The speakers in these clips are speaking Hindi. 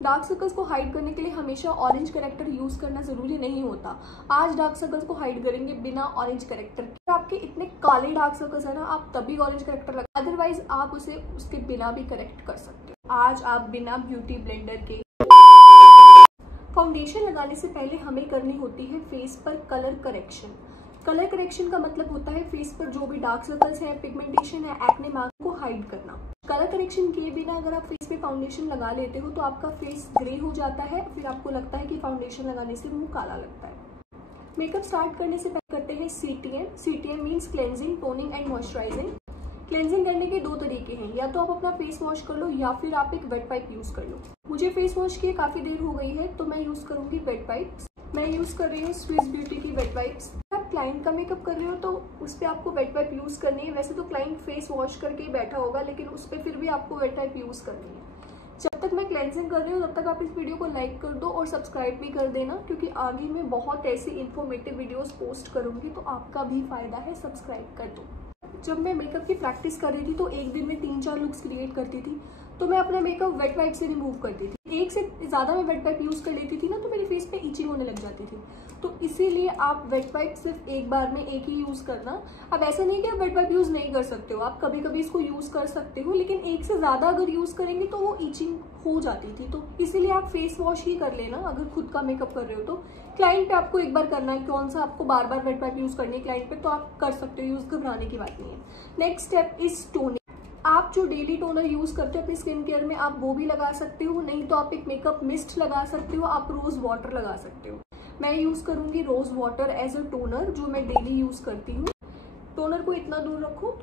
डार्क सर्कल्स को हाइड करने के लिए हमेशा ऑरेंज करेक्टर यूज करना जरूरी नहीं होता। आज डार्क सर्कल्स को हाइड करेंगे बिना ऑरेंज करेक्टर के। आपके इतने काले डार्क सर्कल्स है ना, आप तभी ऑरेंज करेक्टर लगा, अदरवाइज आप उसे उसके बिना भी करेक्ट कर सकते हो। आज आप बिना ब्यूटी ब्लेंडर के फाउंडेशन लगाने से पहले हमें करनी होती है फेस पर कलर करेक्शन। कलर करेक्शन का मतलब होता है फेस पर जो भी डार्क सर्कल्स है, पिगमेंटेशन है, एक्ने मार्क को हाइड करना। कलर करेक्शन किए बिना अगर आप फेस पे फाउंडेशन लगा लेते हो तो आपका फेस ग्रे हो जाता है, फिर आपको लगता है कि फाउंडेशन लगाने से मुंह काला लगता है। मेकअप स्टार्ट करने से पहले करते हैं CTM। CTM means cleansing, toning and moisturising. Cleansing करने के दो तरीके हैं, या तो आप अपना फेस वॉश कर लो या फिर आप एक वेट वाइप यूज कर लो। मुझे फेस वॉश किए काफी देर हो गई है तो मैं यूज करूंगी वेट वाइप। मैं यूज कर रही हूँ स्विस ब्यूटी की वेट वाइप्स। आप क्लाइंट का मेकअप कर रहे हो तो उस पर आपको वेट वाइप यूज करनी है। वैसे तो क्लाइंट फेस वॉश करके ही बैठा होगा, लेकिन उस पर फिर भी आपको वेट वाइप यूज करनी है। जब तक मैं क्लेंजिंग कर रही हूँ तब तक आप इस वीडियो को लाइक कर दो और सब्सक्राइब भी कर देना, क्योंकि आगे मैं बहुत ऐसी इन्फॉर्मेटिव वीडियोस पोस्ट करूंगी तो आपका भी फायदा है, सब्सक्राइब कर दो। जब मैं मेकअप की प्रैक्टिस कर रही थी तो एक दिन में 3-4 लुक्स क्रिएट करती थी, तो मैं अपना मेकअप वेट वाइप से रिमूव करती थी। एक से ज़्यादा मैं वेट वाइप यूज़ कर लेती थी ना तो मेरे फेस पे इचिंग होने लग जाती थी। तो इसीलिए आप वेट वाइप सिर्फ एक बार में एक ही यूज़ करना। अब ऐसा नहीं कि आप वेट वाइप यूज़ नहीं कर सकते हो, आप कभी कभी इसको यूज़ कर सकते हो, लेकिन एक से ज़्यादा अगर यूज़ करेंगे तो वो इचिंग हो जाती थी। तो इसीलिए आप फेस वॉश ही कर लेना अगर खुद का मेकअप कर रहे हो तो। क्लाइंट पे आपको एक बार करना है, कौन सा आपको बार बार वेट वाइप यूज़ करनी है क्लाइंट पे, तो आप कर सकते हो, यूज़ घबराने की बात नहीं है। Next step is toning. आप जो डेली टोनर यूज करते हो अपनी स्किन केयर में, आप वो भी लगा सकते हो, नहीं तो आप एक मेकअप मिस्ट लगा सकते हो, आप रोज वाटर लगा सकते हो। मैं यूज करूंगी rose water as a toner, जो मैं डेली यूज करती हूँ। टोनर को इतना दूर रखो।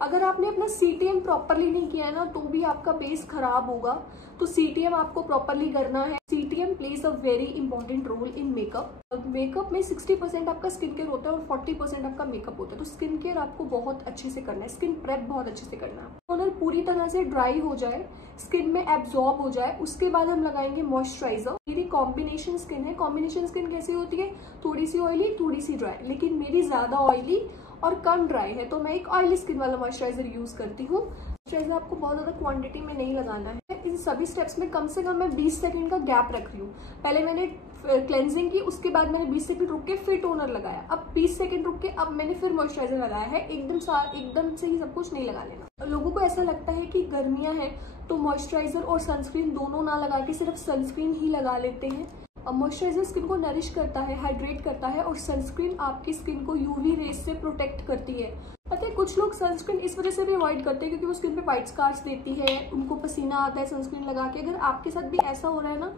अगर आपने अपना CTM प्रॉपरली नहीं किया है ना तो भी आपका बेस खराब होगा, तो CTM आपको प्रॉपरली करना है। CTM plays a very important role in makeup. Makeup में 60% आपका स्किन केयर होता है और 40% आपका मेकअप होता है, तो स्किन केयर आपको बहुत अच्छे से करना है, स्किन प्रेप बहुत अच्छे से करना है। टोनर पूरी तरह से ड्राई हो जाए, स्किन में एब्जॉर्ब हो जाए, उसके बाद हम लगाएंगे मॉइस्चराइजर। मेरी कॉम्बिनेशन स्किन है। कॉम्बिनेशन स्किन कैसी होती है, थोड़ी सी ऑयली थोड़ी सी ड्राई, लेकिन मेरी ज्यादा ऑयली और कम ड्राई है तो मैं एक ऑयली स्किन वाला मॉइस्चराइजर यूज करती हूँ। मॉइस्चराइजर आपको बहुत ज्यादा क्वांटिटी में नहीं लगाना है। इन सभी स्टेप्स में कम से कम मैं 20 सेकंड का गैप रख रही हूँ। पहले मैंने क्लेंजिंग की, उसके बाद मैंने 20 सेकंड रुक के फिर टोनर लगाया, अब 20 सेकंड रुक के अब मैंने फिर मॉइस्चराइजर लगाया है। एकदम से ही सब कुछ नहीं लगा लेना। लोगों को ऐसा लगता है कि गर्मियां हैं तो मॉइस्चराइजर और सनस्क्रीन दोनों ना लगा के सिर्फ सनस्क्रीन ही लगा लेते हैं। मॉइस्चराइजर स्किन को नरिश करता है, हाइड्रेट करता है, और सनस्क्रीन आपकी स्किन को UV रेस से प्रोटेक्ट करती है। पता है कुछ लोग सनस्क्रीन इस वजह से भी अवॉइड करते हैं क्योंकि वो स्किन पे वाइट स्कार्स देती है, उनको पसीना आता है सनस्क्रीन लगा के। अगर आपके साथ भी ऐसा हो रहा है ना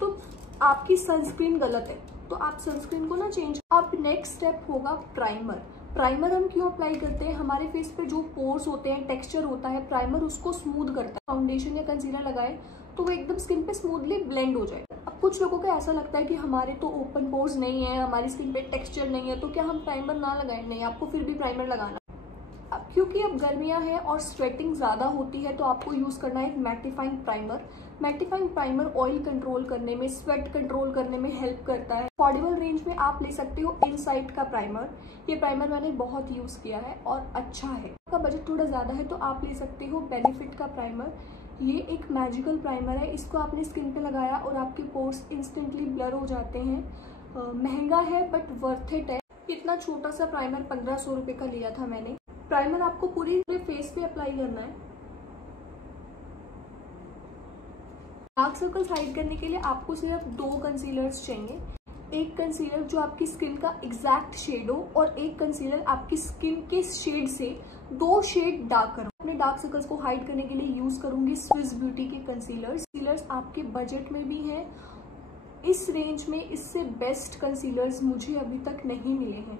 तो आपकी सनस्क्रीन गलत है, तो आप सनस्क्रीन को ना चेंज। अब नेक्स्ट स्टेप होगा प्राइमर। प्राइमर हम क्यों अप्लाई करते हैं, हमारे फेस पे जो पोर्स होते हैं, टेक्सचर होता है, प्राइमर उसको स्मूथ करता है। फाउंडेशन या कंसीलर लगाए तो वो एकदम स्किन पे स्मूथली ब्लेंड हो जाए। अब कुछ लोगों को ऐसा लगता है कि हमारे तो ओपन पोर्स नहीं है, हमारी स्किन पे टेक्सचर नहीं है, तो क्या हम प्राइमर ना लगाएं? नहीं, आपको फिर भी प्राइमर लगाना। अब क्योंकि अब गर्मियां हैं और स्वेटिंग ज़्यादा होती है तो आपको यूज़ करना है mattifying primer. Mattifying primer oil control करने में, स्वेट कंट्रोल करने में हेल्प करता है। अफोर्डेबल रेंज में आप ले सकते हो इनसाइट का प्राइमर। ये प्राइमर मैंने बहुत यूज़ किया है और अच्छा है। आपका बजट थोड़ा ज़्यादा है तो आप ले सकते हो बेनिफिट का प्राइमर। ये एक मैजिकल प्राइमर है, इसको आपने स्किन पे लगाया और आपके पोर्स इंस्टेंटली ब्लर हो जाते हैं। महंगा है बट वर्थ इट है। इतना छोटा सा प्राइमर 1500 रुपये का लिया था मैंने। प्राइमर आपको पूरे फेस पे अप्लाई करना है। डार्क सर्कल्स हाइड करने के लिए आपको सिर्फ 2 कंसीलर्स चाहिए। एक कंसीलर जो आपकी स्किन का एग्जैक्ट शेड हो और एक कंसीलर आपकी स्किन के शेड से 2 शेड डार्क करो। अपने डार्क सर्कल्स को हाइड करने के लिए यूज करूंगी स्विस ब्यूटी के कंसीलर्स आपके बजट में भी हैं। इस रेंज में इससे बेस्ट कंसीलर्स मुझे अभी तक नहीं मिले हैं।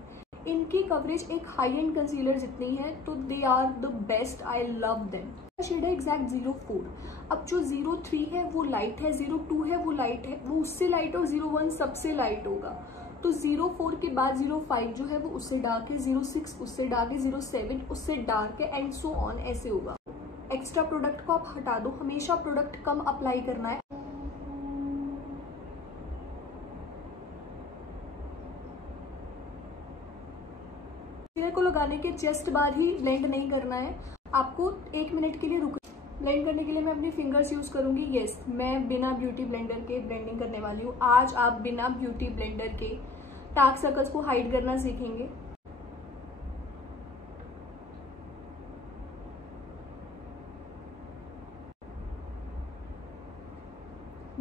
इनकी कवरेज एक हाई एंड कंसीलर जितनी है, तो they are the best, I love them. Shade है एग्जैक्ट 04। अब जो 03 है वो लाइट है, 02 है वो लाइट है, वो उससे लाइट, और 01 सबसे लाइट होगा। तो 04 के बाद 05 जो है वो उससे डार्क है, 06 उससे डार्क है, 07 उससे डार्क है, एंड सो ऑन ऐसे होगा। एक्स्ट्रा प्रोडक्ट को आप हटा दो, हमेशा प्रोडक्ट कम अप्लाई करना है। को लगाने के जस्ट बाद ही ब्लेंड नहीं करना है, आपको 1 मिनट के लिए रुक। ब्लेंड करने के लिए मैं अपनी फिंगर्स यूज करूंगी। यस, मैं बिना ब्यूटी ब्लेंडर के ब्लेंडिंग करने वाली हूँ। आज आप बिना ब्यूटी ब्लेंडर के डार्क सर्कल्स को हाइड करना सीखेंगे।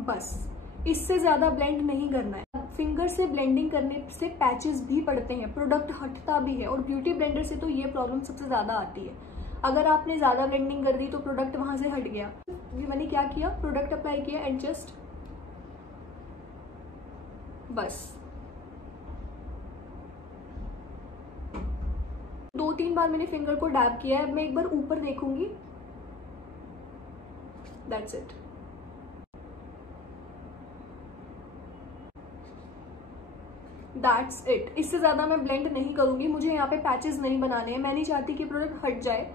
बस इससे ज्यादा ब्लेंड नहीं करना है। फिंगर से ब्लेंडिंग करने से पैचेस भी पड़ते हैं, प्रोडक्ट हटता भी है, और ब्यूटी ब्लेंडर से तो ये प्रॉब्लम सबसे ज्यादा आती है। अगर आपने ज्यादा ब्लेंडिंग कर दी तो प्रोडक्ट वहां से हट गया। ये मैंने क्या किया, प्रोडक्ट अप्लाई किया एंड जस्ट बस 2-3 बार मैंने फिंगर को डैब किया है। मैं एक बार ऊपर देखूंगी। That's it. That's it. इससे ज्यादा मैं ब्लेंड नहीं करूंगी। मुझे यहाँ पे पैचेस नहीं बनाने हैं, मैं नहीं चाहती कि प्रोडक्ट हट जाए।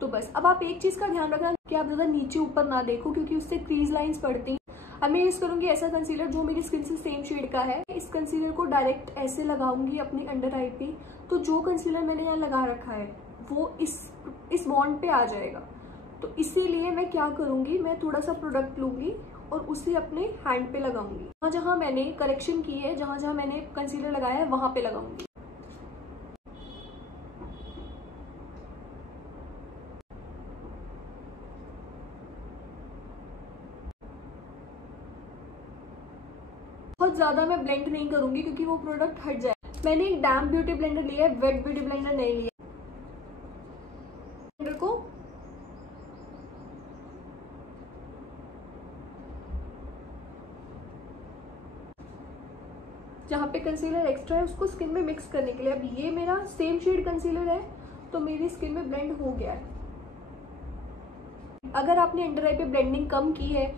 तो बस अब आप एक चीज का ध्यान रखना कि आप ज्यादा नीचे ऊपर ना देखो, क्योंकि उससे क्रीज लाइंस पड़ती हैं। अब मैं यूज करूंगी ऐसा कंसीलर जो मेरी स्किन से सेम शेड का है। इस कंसीलर को डायरेक्ट ऐसे लगाऊंगी अपनी अंडर आई पे, तो जो कंसीलर मैंने यहाँ लगा रखा है वो इस बॉन्ड पे आ जाएगा। तो इसीलिए मैं क्या करूंगी, मैं थोड़ा सा प्रोडक्ट लूंगी और उसे अपने हैंड पे लगाऊंगी। जहाँ जहाँ मैंने करेक्शन की है, जहाँ जहाँ मैंने कंसीलर लगाया है, वहां पे लगाऊंगी। बहुत ज्यादा मैं ब्लेंड नहीं करूंगी क्योंकि वो प्रोडक्ट हट जाए। मैंने एक डैम्प ब्यूटी ब्लेंडर लिया है, वेट ब्यूटी ब्लेंडर नहीं लिया। ब्लेंडर को जहाँ पे कंसीलर एक्स्ट्रा है उसको स्किन में मिक्स करने के लिए। अब ये मेरा सेम शेड कंसीलर है तो मेरी स्किन में ब्लेंड हो गया है। अगर आपने अंडर आई पे ब्लेंडिंग कम की है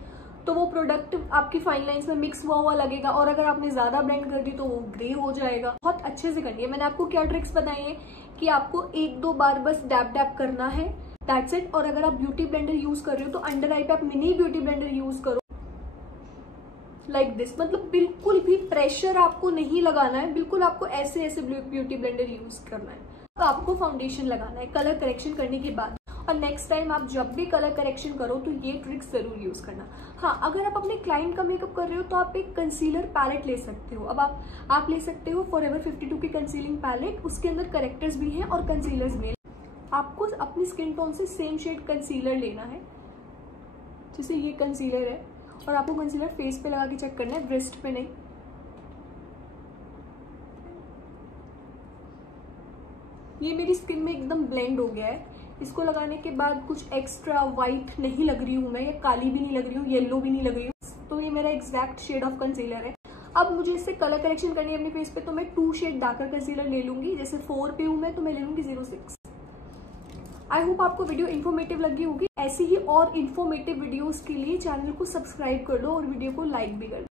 तो वो प्रोडक्ट आपकी फाइन लाइंस में मिक्स हुआ लगेगा, और अगर आपने ज्यादा ब्लेंड कर दी तो वो ग्रे हो जाएगा। बहुत अच्छे से करनी है। मैंने आपको क्या ट्रिक्स बताई है कि आपको 1-2 बार बस डैप डैप करना है, दैट्स इट। और अगर आप ब्यूटी ब्लेंडर यूज कर रहे हो तो अंडर आई पे आप मिनी ब्यूटी ब्लेंडर यूज करो, लाइक दिस। मतलब बिल्कुल भी प्रेशर आपको नहीं लगाना है, बिल्कुल आपको ऐसे ऐसे ब्यूटी ब्लेंडर यूज करना है। तो आपको फाउंडेशन लगाना है कलर करेक्शन करने के बाद, और नेक्स्ट टाइम आप जब भी कलर करेक्शन करो तो ये ट्रिक्स जरूर यूज करना। हाँ, अगर आप अपने क्लाइंट का मेकअप कर रहे हो तो आप एक कंसीलर पैलेट ले सकते हो। अब आप ले सकते हो फॉरएवर 52 की कंसीलिंग पैलेट, उसके अंदर करेक्टर्स भी हैं और कंसीलर्स भी हैं। आपको अपनी स्किन टोन से सेम शेड कंसीलर लेना है। जैसे ये कंसीलर है, और आपको कंसीलर फेस पे लगा के चेक करना है, ब्रेस्ट पे नहीं। ये मेरी स्किन में एकदम ब्लेंड हो गया है। इसको लगाने के बाद कुछ एक्स्ट्रा वाइट नहीं लग रही हूँ मैं, या काली भी नहीं लग रही हूँ, येलो भी नहीं लग रही हूँ। तो ये मेरा एग्जैक्ट शेड ऑफ कंसीलर है। अब मुझे इससे कलर करेक्शन करनी है अपने फेस पे, तो मैं 2 शेड डार्कर कंसीलर ले लूंगी। जैसे 4 पे हूँ मैं तो मैं ले लूंगी 06। आई होप आपको वीडियो इन्फॉर्मेटिव लगी होगी। ऐसी ही और इन्फॉर्मेटिव वीडियोस के लिए चैनल को सब्सक्राइब कर दो और वीडियो को लाइक भी कर दो।